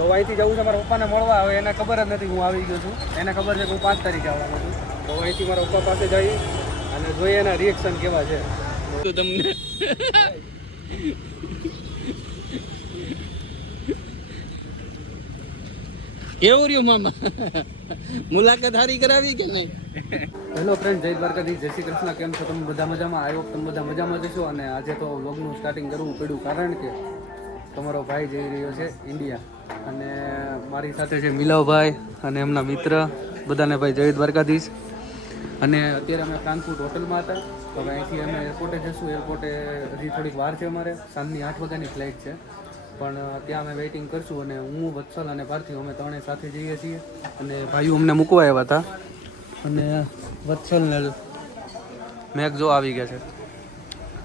તો અહીંથી જવું છે મારા પપ્પાને મળવા. હવે એને ખબર જ નથી હું આવી ગયો છું. એને ખબર છે કે હું 5 તારીખે આવવાનો છું. તો અહીંથી મારા પપ્પા પાસે જઈ અને જોઈએ એના રિએક્શન કેવા છે. તો તમને કેવું રહ્યું મામા? મુલાકાત હારી કરાવી કે નહીં? હેલો ફ્રેન્ડ, જય દ્વારકાધીશ, જય શ્રી કૃષ્ણ. કેમ છો તમે? બધા મજામાં? આવ્યો તમે બધા મજામાં જશો. અને આજે તો વ્લોગનું સ્ટાર્ટિંગ કરવું પડ્યું કારણ કે તમારો ભાઈ જઈ રહ્યો છે ઇન્ડિયા. અને મારી સાથે છે મિલવભાઈ અને એમના મિત્ર. બધાને ભાઈ જય દ્વારકાધીશ. અને અત્યારે અમે ફ્રાન્કફર્ટ હોટલમાં હતા. હવે અહીંથી અમે એરપોર્ટે જઈશું. એરપોર્ટે હજી થોડીક વાર છે. અમારે સાંજની 8 વાગ્યાની ફ્લાઇટ છે. પણ ત્યાં અમે વેઇટિંગ કરશું. અને હું, વત્સલ અને પાર્થિવ અમે ત્રણેય સાથે જઈએ છીએ. અને ભાઈઓ અમને મૂકવા આવ્યા હતા. અને વત્સલને મેઘ જો આવી ગયા છે.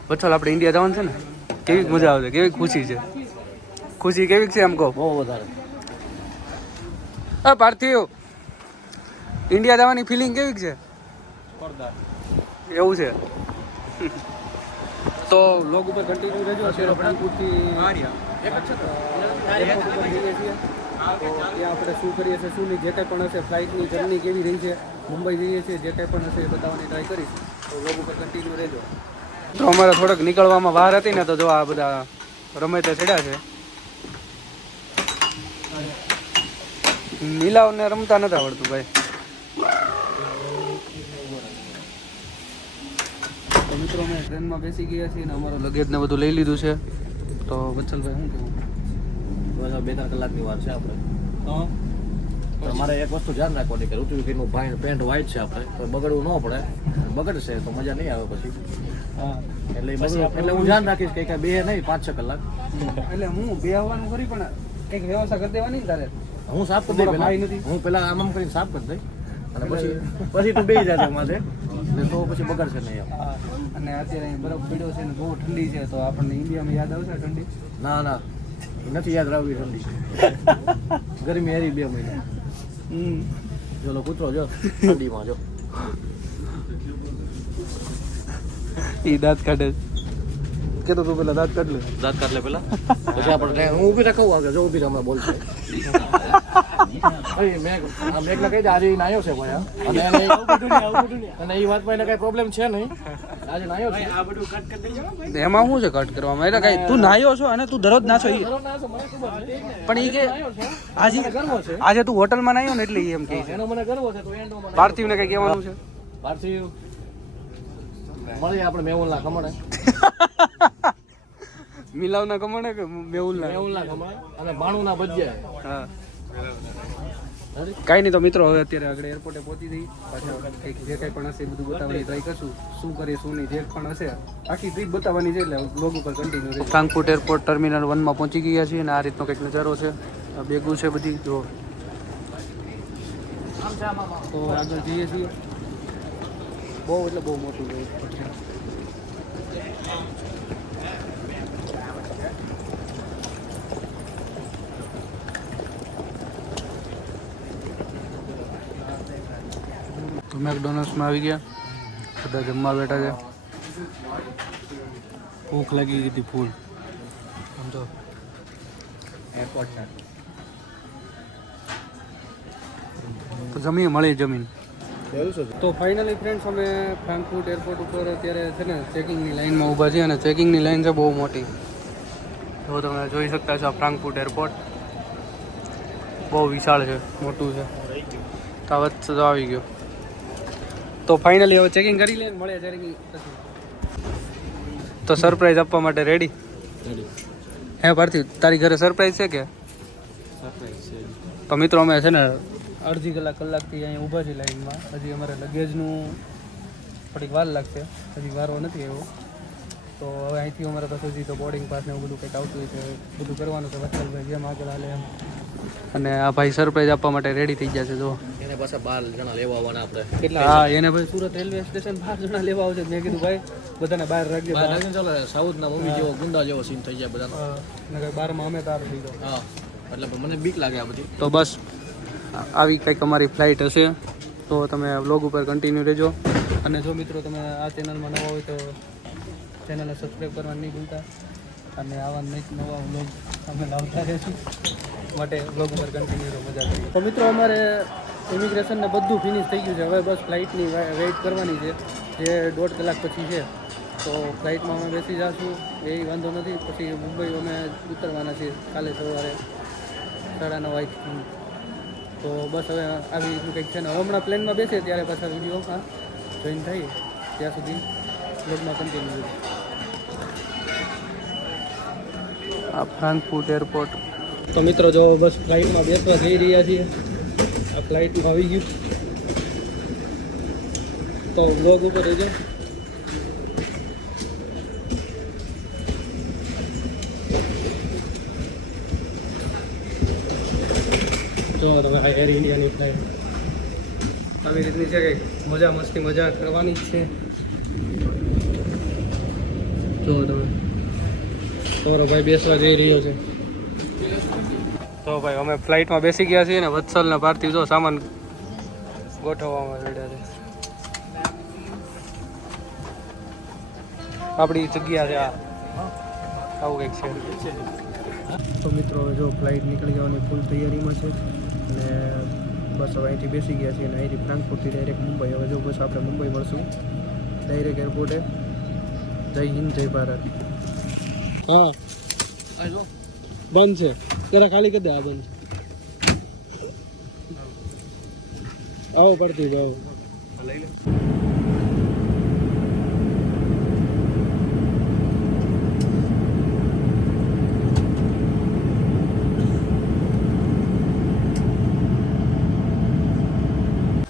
વત્સલ, આપણે ઇન્ડિયા જવાનું છે ને? કેવી મજા આવશે? કેવી ખુશી છે? ખુશી કેવી છે એમ કહો? બહુ વધારે. હા પાર્થિવ, ઇન્ડિયા જવાની ફિલિંગ કેવી છે? એવું છે તો લોગ ઉપર કન્ટિન્યુ રહેજો. અત્યારે ફ્રાન્કફર્ટથી એરપોર્ટ ઉપર જઈએ છીએ. તો ત્યાં આપણે શું કરીએ છીએ, શું નહીં, જે કંઈ પણ હશે, ફ્લાઇટની જર્ની કેવી રહી છે, મુંબઈ જઈએ છીએ, જે કંઈ પણ હશે એ બતાવવાની ટ્રાય કરીશ. તો લોગ ઉપર કન્ટિન્યુ રહેજો. તો અમારે થોડોક નીકળવામાં વાર હતી ને, તો જો આ બધા રમે તે ચડ્યા છે. નીલાવને રમતા નથી આવડતું ભાઈ. તો મિત્રો અમે ટ્રેનમાં બેસી ગયા છીએ અને અમારો લગેજ ને બધું લઈ લીધું છે. તો વત્સલભાઈ શું કહેવું? બસ 2-3 કલાકની વાર છે આપણે. મારે એક વસ્તુ ધ્યાન રાખવાની કે ઋતુનું પેન્ટ વ્હાઈટ છે આપણે, તો બગડવું ન પડે. બગડશે તો મજા નહીં આવે પછી. હા, એટલે હું ધ્યાન રાખીશ કે બે નહીં 5-6 કલાક. એટલે હું બે આવવાનું કરી પણ કંઈક વ્યવસ્થા કરી દેવાની ને તારે. હું સાફ કરી દઈ ભાઈ નથી. હું પેલા આમ કરીને સાફ કરી દઈ અને પછી તું બેસી જશે માથે, એટલે તો પછી બગડશે નહીં. અને અત્યારે બરફ પડ્યો છે ને બહુ ઠંડી છે. તો આપણને ઇન્ડિયામાં યાદ આવશે ઠંડી? ના ના, નથી યાદ રાખવી ઠંડી. ગરમી હારી 2 મહિના. ચલો કૂતરો જો ઠંડીમાં જો એ દાંત કાઢે કે તો તું પેલા દાંત કાઢ લે. દાંત કાઢ લે પેલા, પછી આપણે હું ઊભી રાખું આગળ. જો ઊભી હમણાં બોલશે. મેઘને કહી દે આજે નાયો છે ભાઈ. અને એ વાતમાં એને કઈ પ્રોબ્લેમ છે નહીં. આજે નાયો છે. એમાં શું છે કટ કરવામાં? એટલે કઈ તું નાયો છો અને તું દરરોજ નાશો પણ એ કે આજે તું હોટલમાં નાયો ને એટલે એમ કે છે. એનો મને ગર્વ છે. તો એનો મને પાર્થિવ ને કઈ કહેવાનું છે? પાર્થિવ મળીએ આપણે મેહુલના ખમણે. મિલાવના કમણે કે મેહુલના ખમણે અને ભાણુના ભજીયા. હા, કાંઈ નહીં. તો મિત્રો હવે અત્યારે આગળ એરપોર્ટે પહોંચી જઈ. પાછા કંઈક જે કંઈ પણ હશે એ બધું બતાવવાની ટ્રાય કરશું. શું કરીએ શું નહીં, જે પણ હશે આખી ટ્રીપ બતાવવાની છે. એટલે બ્લોગ ઉપર કન્ટિન્યુ રહે. ફ્રાન્કફર્ટ એરપોર્ટ ટર્મિનલ 1 માં પહોંચી ગયા છીએ અને આ રીતનો કંઈક નજારો છે. આ બેગું છે બધી જો. તો આગળ જઈએ છીએ. બહુ એટલે બહુ મોટું છે. તો મેકડોનલ્ડ્સમાં આવી ગયા. બધા જમવા બેઠા છે. ભૂખ લાગી ગઈ હતી ફૂલ. સમજો એરપોર્ટ છે તો જમીએ મળી જમીન. તો ફાઇનલી ફ્રેન્ડ્સ અમે ફ્રાન્કફર્ટ એરપોર્ટ ઉપર અત્યારે છે ને ચેકિંગની લાઇનમાં ઊભા છીએ. અને ચેકિંગની લાઇન છે બહુ મોટી. તો તમે જોઈ શકતા છો ફ્રાન્કફર્ટ એરપોર્ટ બહુ વિશાળ છે, મોટું છે. તો વચ્ચે તો આવી ગયો. તો ફાઇનલી હવે ચેકિંગ કરી લઈએ, મળે ચેકિંગ પછી. તો સરપ્રાઈઝ આપવા માટે રેડી? હે પાર્થિવ, તારી ઘરે સરપ્રાઈઝ છે કે? સરપ્રાઈઝ છે. તો મિત્રો અમે છે ને અડધી કલાકથી અહીંયા ઊભા છીએ લાઈનમાં. હજી અમારે લગેજનું થોડીક વાર લાગશે. હજી વારો નથી આવ્યો. તો હવે અહીંથી અમારે પાસે હજી તો બોર્ડિંગ પાસ ને એવું બધું કંઈક આવતું હોય છે. બધું કરવાનું છે. વત્સલભાઈ જેમ આગળ હાલે એમ. અને આ ભાઈ સરપ્રાઈઝ આપવા માટે રેડી થઈ ગયા છે. જો એને પાછા 12 જણા લેવા આવવાના આપણે. કેટલા? હા, એને ભાઈ સુરત રેલવે સ્ટેશન 12 જણા લેવા આવશે. મેં કીધું ભાઈ બધાને બહાર રાખજો. ચાલો સાઉથના મૂવી જેવો ગુંડા જેવો સીન થઈ જાય બધાનો. ને કંઈ 12માં અમે તાર લીધો. હા, એટલે મને બીક લાગે આ બધી. તો બસ આવી કંઈક અમારી ફ્લાઇટ હશે. તો તમે વ્લોગ ઉપર કન્ટિન્યુ રહેજો. અને જો મિત્રો તમે આ ચેનલમાં નવા હોય તો ચેનલને સબસ્ક્રાઈબ કરવાનું નહીં ભૂલતા. અને આવા નવા વ્લોગ અમે લાવતા રહીશું માટે વ્લોગ ઉપર કન્ટિન્યુ મજા કરીએ. તો મિત્રો અમારે ઇમિગ્રેશનને બધું ફિનિશ થઈ ગયું છે. હવે બસ ફ્લાઇટની વેઇટ કરવાની છે જે 1.5 કલાક પછી છે. તો ફ્લાઇટમાં અમે બેસી જઈશું, એ વાંધો નથી. પછી મુંબઈ અમે ઉતરવાના છીએ કાલે સવારે 9:30 વાગ્યે. તો બસ હવે આવી રીતનું કંઈક છે ને. હમણાં પ્લેનમાં બેસીએ ત્યારે પાછા વિડીયોમાં જોઈન થઈએ. ત્યાં સુધી વ્લોગમાં કન્ટિન્યુ. આ ફ્રાન્કફર્ટ એરપોર્ટ. તો મિત્રો જો બસ ફ્લાઇટમાં બેસવા જઈ રહ્યા છીએ. આ ફ્લાઇટમાં આવી ગયું તો વ્લોગ ઉપર રહેજો. જો તમે આ એર ઇન્ડિયાની ફ્લાઇટ આવી રીતની છે. કંઈક મજા મસ્તી મજા કરવાની જ છે. જો તમે તમારો ભાઈ બેસવા જઈ રહ્યો છે. તો ભાઈ અમે ફ્લાઇટમાં બેસી ગયા છીએ ને વત્સલ ને પાર્થિવ જો સામાન ગોઠવવામાં પડ્યા છે. આપણી જગ્યા છે આ, આવું કંઈક છે. તો મિત્રો હવે જો ફ્લાઇટ નીકળી જવાની ફૂલ તૈયારીમાં છે અને બસ હવે અહીંથી બેસી ગયા છીએ અને અહીંથી ફ્રાન્કફર્ટથી ડાયરેક્ટ મુંબઈ. હવે જો બસ આપણે મુંબઈ મળશું ડાયરેક્ટ એરપોર્ટે. જય હિન્દ જય ભારત. હા બંધ છે, જરા ખાલી કરી દે. આ બંધ. આવો પડતી આવો. લઈ લે.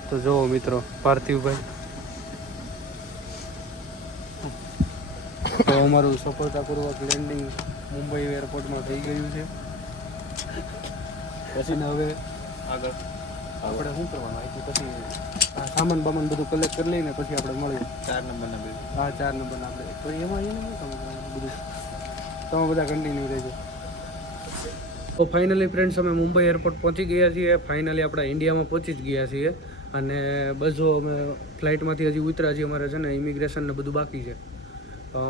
તો જુઓ મિત્રો પાર્થિવભાઈ, તો અમારું સફળતાપૂર્વક લેન્ડિંગ મુંબઈ એરપોર્ટમાં થઈ ગયું છે. પછી હવે આગળ આપણે શું કરવાનું? અહીંથી પછી આ સામાન બામાન બધું કલેક્ટ કરી લઈને પછી આપણે મળીએ 4 નંબરના બે. હા 4 નંબરના આપણે. તો એમાં એને શું કામ બધું તમે બધા કન્ટિન્યુ રહેજો. તો ફાઇનલી ફ્રેન્ડ્સ અમે મુંબઈ એરપોર્ટ પહોંચી ગયા છીએ. ફાઇનલી આપણા ઇન્ડિયામાં પહોંચી જ ગયા છીએ અને બસ જો અમે ફ્લાઇટમાંથી હજી ઉતર્યા છીએ. અમારે છે ને ઇમિગ્રેશન ને બધું બાકી છે.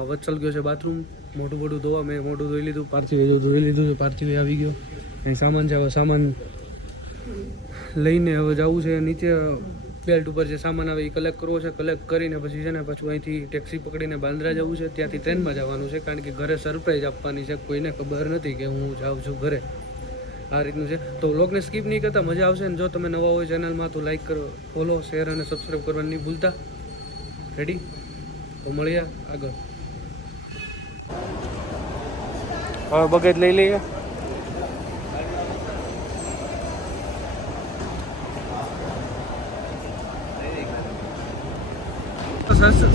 વત્સલ ગયો છે બાથરૂમ, મોઢું ધોવા. મેં મોઢું ધોઈ લીધું, પાર્થિવે ધોઈ લીધું છે. પાર્થિવે આવી ગયો. અહીં સામાન છે, હવે સામાન લઈને હવે જવું છે નીચે. બેલ્ટ ઉપર જે સામાન આવે એ કલેક્ટ કરવો છે. કલેક્ટ કરીને પછી છે ને પાછું અહીંથી ટેક્સી પકડીને બાંદ્રા જવું છે. ત્યાંથી ટ્રેનમાં જવાનું છે કારણ કે ઘરે સરપ્રાઈઝ આપવાની છે. કોઈને ખબર નથી કે હું જાઉં છું ઘરે. આ રીતનું છે. તો વ્લોગને સ્કીપ નહીં કરતા, મજા આવશે. અને જો તમે નવા હોય ચેનલમાં તો લાઈક કરો, ફોલો, શેર અને સબસ્ક્રાઈબ કરવાનું નહીં ભૂલતા. રેડી? તો મળીએ આગળ. હવે બગેજ લઈ લઈએ.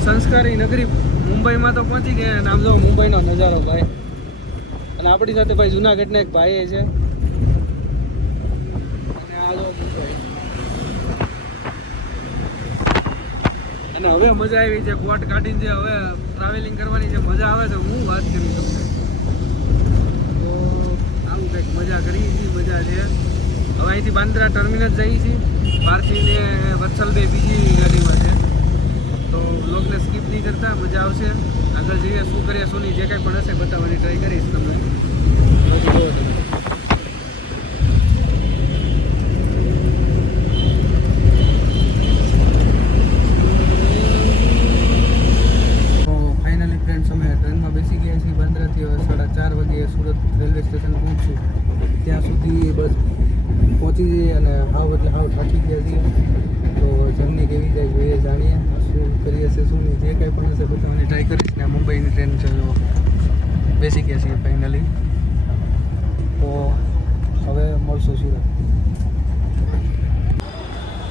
સંસ્કારી નગરી મુંબઈમાં તો પહોંચી ગયા અને આમ જો મુંબઈનો નજારો ભાઈ. અને આપણી સાથે ભાઈ જુનાગઢના એક ભાઈ છે. અને આ જો મુંબઈ. અને હવે મજા આવી છે. કોટ કાઢીને જે હવે ટ્રાવેલિંગ કરવાની જે મજા આવે છે હું વાત કરી શકું. તો આવું કંઈક મજા કરી મજા છે. હવે અહીંથી બાંદ્રા ટર્મિનસ જઈએ છીએ. પાર્થિવને વત્સલભાઈ બીજી ગાડીમાં છે. તો વ્લોગને સ્કીપ નહીં કરતા, મજા આવશે. આગળ જઈએ, શું કરીએ શું નહીં, જે કંઈ પણ હશે બતાવવાની ટ્રાય કરીશ તમને. તો ફાઇનલી ફ્રેન્ડ્સ અમે ટ્રેનમાં બેસી ગયા છીએ બાંદ્રાથી. હવે 4:30 વાગે સુરત રેલવે સ્ટેશન પહોંચશું. ત્યાં સુધી બસ પહોંચી જઈએ અને હાવ એટલે હાવ થાકી ગયા છીએ. તો જર્ની કેવી જાય જોઈએ, જાણીએ શું કરીએ છે શું નહીં, જે કંઈ પણ હશે બતાવવાની ટ્રાય કરીશ. ને મુંબઈની ટ્રેન છે જો બેસી ગયા છીએ ફાઇનલી. તો હવે મળશું સુરત.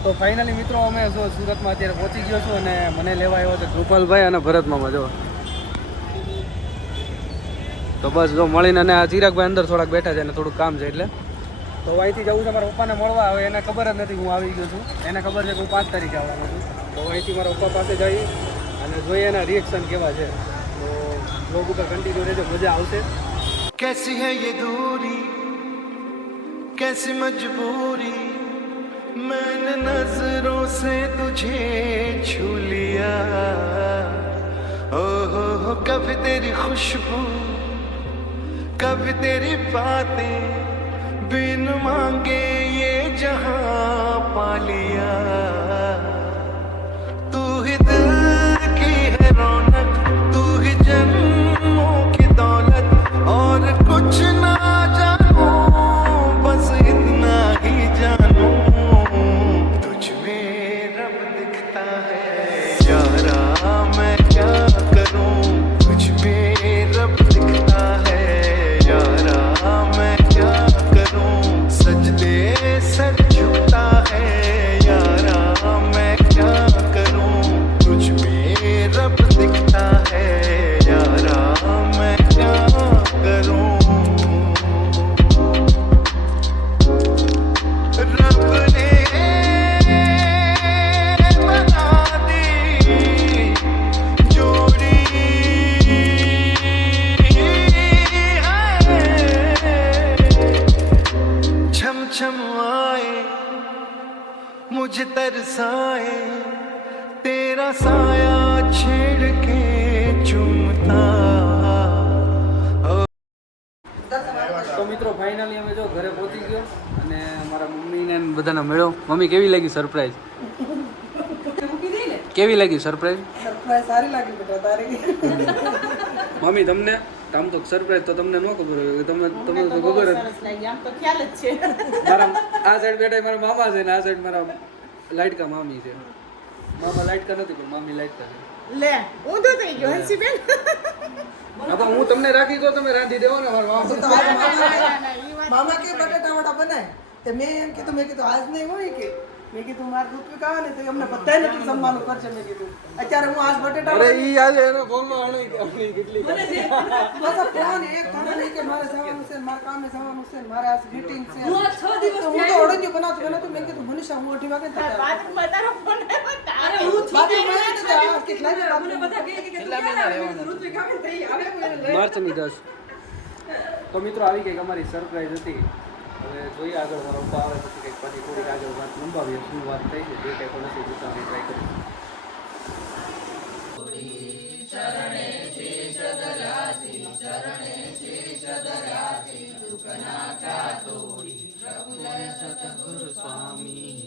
તો ફાઇનલી મિત્રો અમે જો સુરતમાં અત્યારે પહોંચી ગયો છું અને મને લેવા આવ્યો છે ગોપાલભાઈ અને ભરત મામા. જો તો બસ જો મળીને. અને આ ચિરાગભાઈ અંદર થોડાક બેઠા છે અને થોડુંક કામ છે એટલે. તો અહીંથી જવું છે મારા પપ્પાને મળવા. હવે એને ખબર જ નથી હું આવી ગયો છું. એને ખબર છે કે હું 5 તારીખે આવવાનો છું. તો અહીંથી મારા પપ્પા પાસે જઈ અને જોઈએ એના રિએક્શન કેવા છે. તો બ્લોગ ઉપર કન્ટિન્યુ રહેજો, મજા આવશે. कैसी है ये दूरी, कैसी मजबूरी, मैंने नजरों से तुझे छू लिया, ओ हो कभी तेरी खुशबू कभी तेरी बातें बिन मांगे ये जहां पा लिया तू ही दिल की है रौनक तू ही जन्मों की दौलत और कुछ ना जानो बस इतना ही जानो तुझ में रब दिखता है यारा मैं क्या करूं तुझ में रब दिखता है यारा मैं क्या करूं सजदे सर झुकता है यारा मैं क्या करूं तुझ में रब दिखता है यारा मैं क्या करूं रब ने बना दी जोड़ी छम छम आए मुझे तरसाए तेरा साया छेड़ के चूमता તો મિત્રો ફાઇનલી અમે જો ઘરે પહોંચી ગયો અને મારા મમ્મીને ને બધાને મળ્યો. મમ્મી કેવી લાગી સરપ્રાઈઝ? કેવી લાગી સરપ્રાઈઝ? સરપ્રાઈઝ સારી લાગી બેટા તારી. મમ્મી તમને આમ તો સરપ્રાઈઝ તો તમને ન ખબર હોય તમને તમને તો ખબર જ સરસ લાગી આમ તો ખ્યાલ જ છે. મારા આ સાઈડ બેઠા મારા મામા છે ને આ સાઈડ મારા લાઈટકા મામી છે. મામા લાઈટકા નથી પણ મામી લાઈટકા છે. લે ઊંધો થઈ ગયો હંસીબેન. હવે હું તમને રાખી દો તમે રાંધી દેવો ને મારા મામા. મામા કે બટાટા વડા બનાય તે મેં એમ કીધું મેં કીધું આજ નહીં હોય કે મેં કીધું મારે ઋત્વિક આવે ને તો અમને બધાને તું જમવાનું કરશે મેં કીધું અત્યારે હું આજ બટાટા અરે ઈ આજે એનો ફોનમાં અણી કે આપણી કેટલી બસ ફોન એક કામ નહીં કે મારે જવાનું છે મારે કામે જવાનું છે મારે આજ મીટિંગ છે હું 6 દિવસ હું તો ઓળંગ્યું બનાવતું મેં કીધું મનીષા હું 8 વાગે બાથરૂમમાં તારો ફોન અરે હું કેટલા મને બધા કહે કે તું ક્યાં આવ્યો ઋત્વિક આવે ને તઈ આવે કોઈ માર્ચની 10. તો મિત્રો આવી ગઈ અમારી સરપ્રાઈઝ હતી. હવે જોઈએ આગળ મારો પપ્પા આવે પછી કંઈક પાછી થોડીક આગળ વાત લંબાવીએ શું વાત થઈ છે જે કંઈ પણ નથી જોતા ટ્રાય કરીએ. સ્વામી